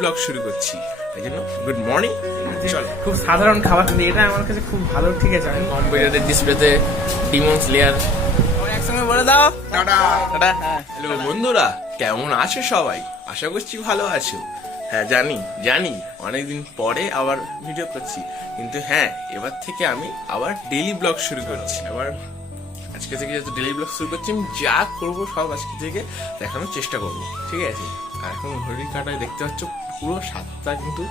Blog শুরু করছি, তাই জন্য গুড মর্নিং। চল, খুব সাধারণ খাবার, কিন্তু এটা আমার কাছে খুব ভালো। ঠিক আছে, আমি কম্পিউটারের ডিসপ্লেতে ডিমন স্লেয়ার একসঙ্গে বলে দাও টাটা টাটা। হ্যাঁ, হ্যালো বন্ধুরা, কেমন আছো সবাই? আশা করছি ভালো আছো। হ্যাঁ, জানি অনেকদিন পরে আবার ভিডিও করছি, কিন্তু হ্যাঁ, এবার থেকে আমি আবার ডেইলি ব্লগ শুরু করছি। আবার আজকে থেকে যেহেতু ডেইলি ব্লগ শুরু করছি, আমি যা করবো সব আজকে থেকে দেখানোর চেষ্টা করবো, ঠিক আছে? আর এখন ঘড়ির কাঁটায় দেখতে পাচ্ছ পুরো 7টা কিন্তু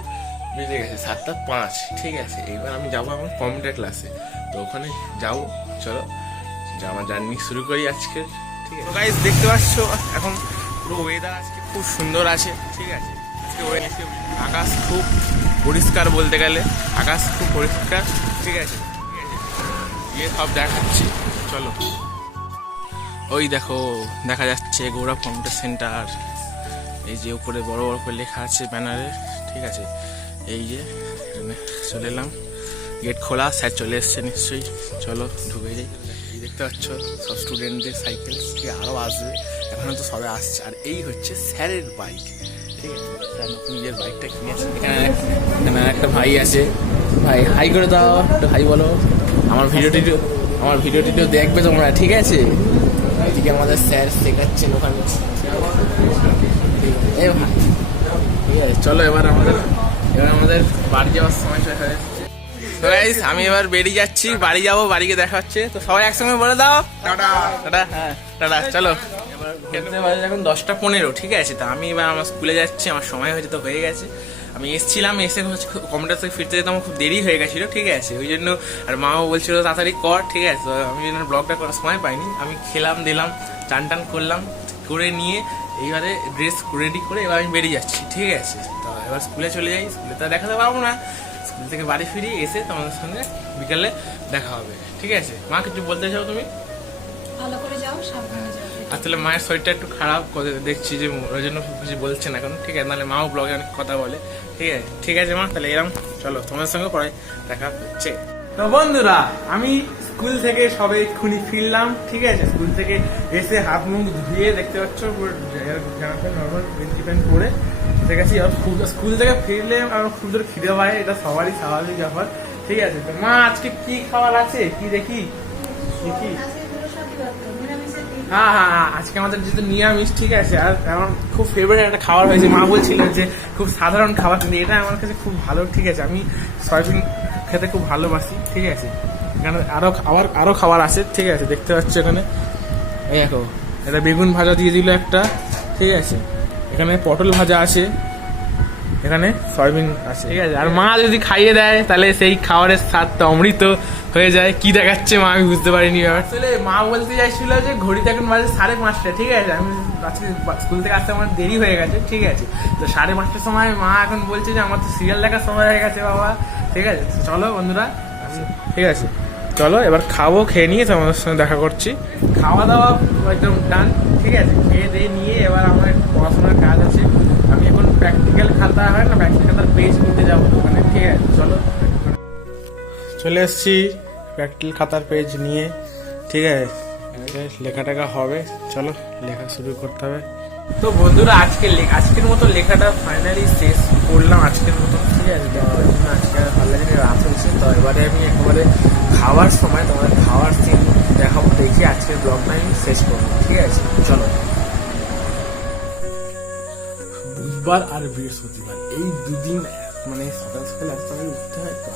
বেজে গেছে, 7:05, ঠিক আছে? এবার আমি যাবো আমার কম্পিউটার ক্লাসে, তো ওখানে যাবো। চলো আমার জার্নি শুরু করি আজকে, ঠিক আছে? গাইস, দেখতে পাচ্ছ এখন পুরো ওয়েদার আজকে খুব সুন্দর আছে, ঠিক আছে? আজকে আকাশ খুব পরিষ্কার, বলতে গেলে আকাশ খুব পরিষ্কার, ঠিক আছে? গিয়ে সব দেখাচ্ছি, চলো। ওই দেখো, দেখা যাচ্ছে গৌড়া কম্পিউটার সেন্টার। এই যে উপরে বড় বড় করে লেখা আছে ব্যানারে, ঠিক আছে? এই যে এখানে চলে এলাম, গেট খোলা, স্যার চলে এসছে নিশ্চয়ই। চলো ঢুকে যাই। দেখতে পাচ্ছ সব স্টুডেন্টদের সাইকেল, ঠিক আরও আসবে, এখন তো সবে আসছে। আর এই হচ্ছে স্যারের বাইক, ঠিক আছে? স্যার নতুন নিজের বাইকটা কিনেছে। এখানে একটা ভাই আছে, ভাই হাই করে দাও, একটু হাই বলো। আমার ভিডিওটিও দেখবে তোমরা, ঠিক আছে? এদিকে আমাদের স্যার শেখাচ্ছেন ওখানে, এই ভাই, ঠিক আছে? চলো এবার আমাদের বাড়ি যাওয়ার সময় হয়ে যাচ্ছে। আমি এবার বেরিয়ে যাচ্ছি, বাড়ি যাবো, বাড়িকে দেখা হচ্ছে। তো সবাই একসঙ্গে বলে দাও টাটা টাটা। হ্যাঁ টাটা। চলো, এবার এখন 10:15, ঠিক আছে? তা আমি এবার আমার স্কুলে যাচ্ছি, আমার সময় হয়েছে, তো হয়ে গেছে। আমি এসছিলাম, এসে কম্পিউটার থেকে ফিরতে যেতে আমার খুব দেরি হয়ে গেছিলো, ঠিক আছে? ওই জন্য, আর মাও বলছিল তাড়াতাড়ি কর, ঠিক আছে? তো আমি ব্লগটা করার সময় পাইনি। আমি খেলাম দিলাম, চান করলাম, করে নিয়ে এইবারে ড্রেস রেডি করে এবার আমি বেরিয়ে যাচ্ছি, ঠিক আছে? তো এবার স্কুলে চলে যাই। স্কুলে তো দেখাতে পারবো না, স্কুল থেকে বাড়ি ফিরি এসে তোমাদের সঙ্গে বিকালে দেখা হবে, ঠিক আছে? মা, কিছু বলতে চাও তুমি? ভালো করে যাও, সাবধানে যাও। আসলে মায়ের শরীরটা একটু খারাপ, দেখছি যে ওই জন্য কিছু বলছে না এখন, ঠিক আছে? নাহলে মাও ব্লগে অনেক কথা বলে, ঠিক আছে মা? তাহলে এরকম, চলো তোমাদের সঙ্গে পরে দেখা হচ্ছে। তো বন্ধুরা, আমি স্কুল থেকে সবে এক্ষুনি ফিরলাম, ঠিক আছে? স্কুল থেকে এসে হাত মুখ ধুয়ে দেখতে পাচ্ছ পুরো জামা প্যান্ট নর্মাল গেঞ্জি প্যান্ট পরে এসে গেছি। আর স্কুল থেকে ফিরলে আমার খুব জোর খিদে পায়, এটা সবারই স্বাভাবিক ব্যাপার, ঠিক আছে? তো মা, আজকে কি খাবার আছে কি দেখি? হ্যাঁ, আজকে আমাদের যেহেতু নিরামিষ, ঠিক আছে? আর আমার খুব ফেভারিট একটা খাবার হয়েছে। মা বলছিল যে খুব সাধারণ খাবার, কিন্তু এটা আমার কাছে খুব ভালো, ঠিক আছে? আমি সয়াবিন খেতে খুব ভালোবাসি, ঠিক আছে? এখানে আরো খাবার আছে, ঠিক আছে? দেখতে পাচ্ছ এখানে, এই দেখো, এটা বেগুন ভাজা দিয়ে দিল একটা, ঠিক আছে? এখানে পটল ভাজা আছে, এখানে সয়াবিন আছে, ঠিক আছে? আর মা যদি খাইয়ে দেয় তাহলে সেই খাবারের স্বাদটা অমৃত হয়ে যায়। কি দেখাচ্ছে মা আমি বুঝতে পারিনি। আসলে মা বলতে চাইছিল যে ঘড়িতে এখন বাজে 5:30, ঠিক আছে? আমি আজকে স্কুল থেকে আসতে আমার দেরি হয়ে গেছে, ঠিক আছে? তো 5:30টার সময় মা এখন বলছে যে আমার তো সিরিয়াল দেখার সময় হয়ে গেছে বাবা, ঠিক আছে? চলো বন্ধুরা, ঠিক আছে? চলো এবার খাবো, খেয়ে নিয়ে তোমাদের সঙ্গে দেখা করছি। খাওয়া দাওয়া একদম ডান, ঠিক আছে? খেয়ে দিয়ে নিয়ে এবার আমার একটু পড়াশোনার কাজ আছে। আমি এখন প্র্যাকটিক্যাল খাতা হয় না, প্র্যাকটিক্যাল খাতার পেজ নিতে যাবো ওখানে, ঠিক আছে? চলো, চলে এসছি প্র্যাকটিক্যাল খাতার পেজ নিয়ে, ঠিক আছে? লেখা টেখা হবে, চলো লেখা শুরু করতে হবে। তো বন্ধুরা, আজকের মতো লেখাটা ফাইনালি শেষ করলাম আজকের মতো, ঠিক আছে? আজকে ভালো লাগে, রাত হয়েছে। তো এবারে আমি একেবারে খাওয়ার সময় তোমাদের খাওয়ার সিন দেখাবো, দেখি আজকের ব্লগটা আমি শেষ করবো, ঠিক আছে? চলো। বুধবার আর বৃহস্পতিবার এই দুদিন মানে সকাল সকাল উঠতে হয়, তো